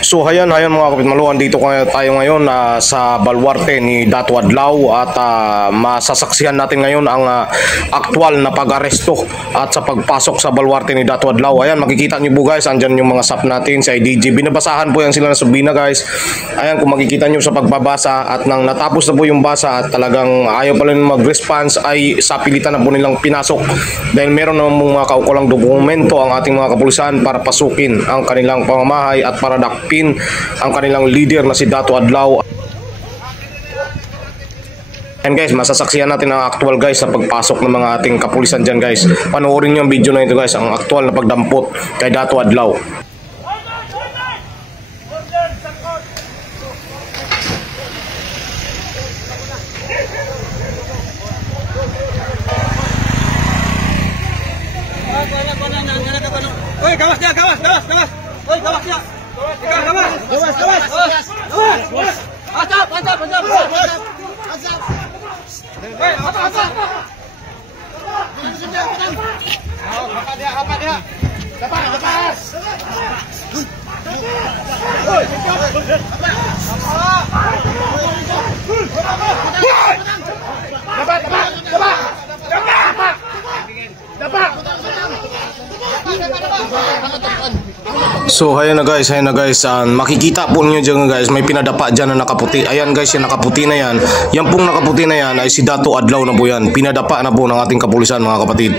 So hayan mga kapitmaluan, dito tayo ngayon sa baluarte ni Dato Adlaw at masasaksihan natin ngayon ang aktual na pag-aresto at sa pagpasok sa baluarte ni Dato Adlaw. Ayan, makikita niyo po guys, andyan yung mga SAP natin sa IDG. Binabasahan po yan sila na Subina guys. Ayan, kung makikita niyo sa pagbabasa at nang natapos na po yung basa at talagang ayaw pa rin mag-response ay sa pilitan na po nilang pinasok dahil meron namang mga kaukulang dokumento ang ating mga kapulisan para pasukin ang kanilang pamamahay at para dakpin ang kanilang leader na si Dato Adlaw. And guys, masasaksihan natin ang actual guys sa pagpasok ng mga ating kapulisan dyan guys. Panoorin nyo ang video na ito guys, ang actual na pagdampot kay Dato Adlaw. Oi, gawas dia, gawas. Oi, gawas dia. Gawas. Asap. Hei, asap. Apa dia? Lepas. Oi, dapat. So ayan na guys, makikita po niyo dyan guys, may pinadapa dyan na nakaputi. Ayan guys, yung nakaputi na yan, yan pong nakaputi na yan ay si Dato Adlaw na po yan. Pinadapa na po ng ating kapulisan mga kapatid.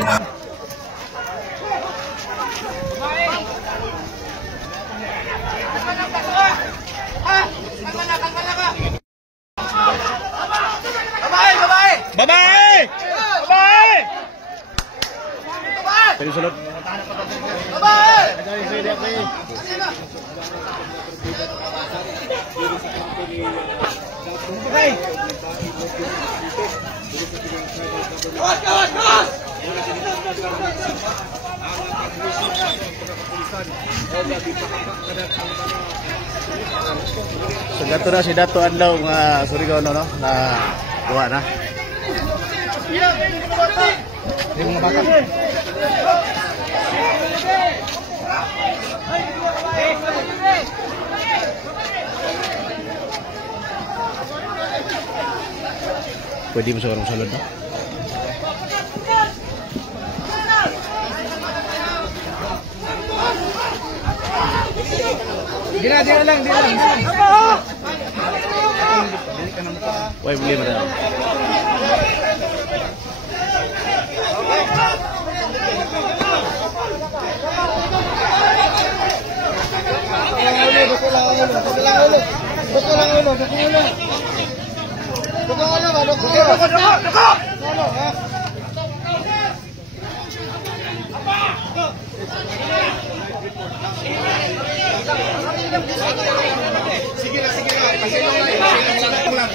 Babae! Tadi sunod. So gato na si Dato Adlaw nga Surigao no na kuha na. Yung mga bata. Pwede mo sa orang salad no? Dila lang. Why beli mana? Sige na. Pasilong lang.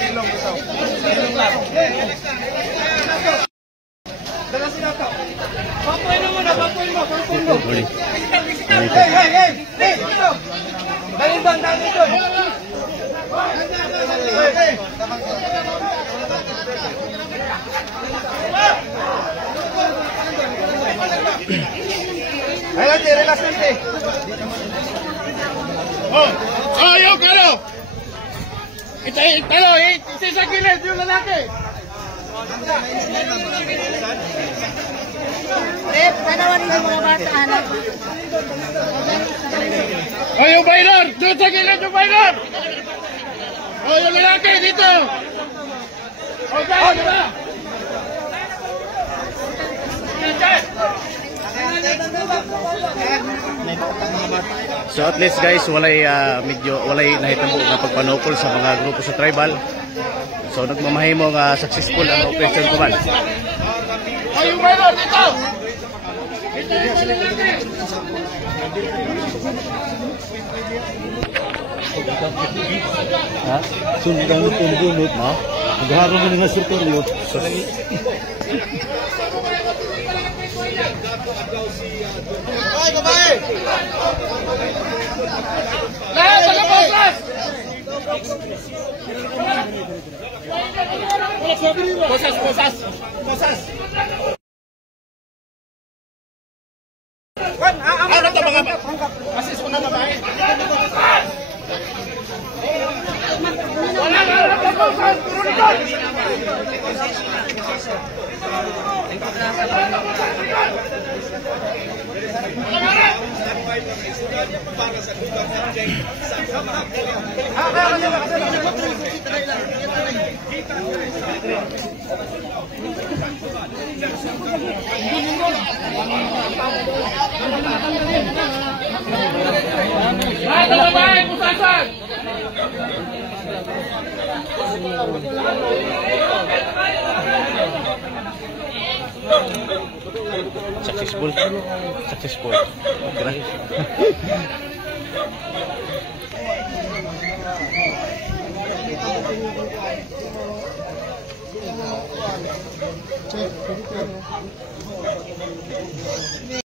Dala si Dato. Papuin mo. Hey. Dali dito. Adelante, relájate. Ayaw ka no! Italo, sa gilid yung lalaki. Panawan yung mga bata, anak. Ayaw, Baylor! Doon sa gilid yung Baylor! Yung lalaki dito! Diba? So at least guys, walay nahitabo nga pagpanukol sa mga grupo sa tribal. So nagmamahimo nga successful ang operation kuman. Ayaw, Baylor! Dito! Ha? Sundan mo punot no? Magharong mo nga sultoryo. Babae! Lahat sa kapatid! Posas! Ano ito mga asis ko na babae? Lahat ng babae, pusasan! Successful. Successful. Gracias.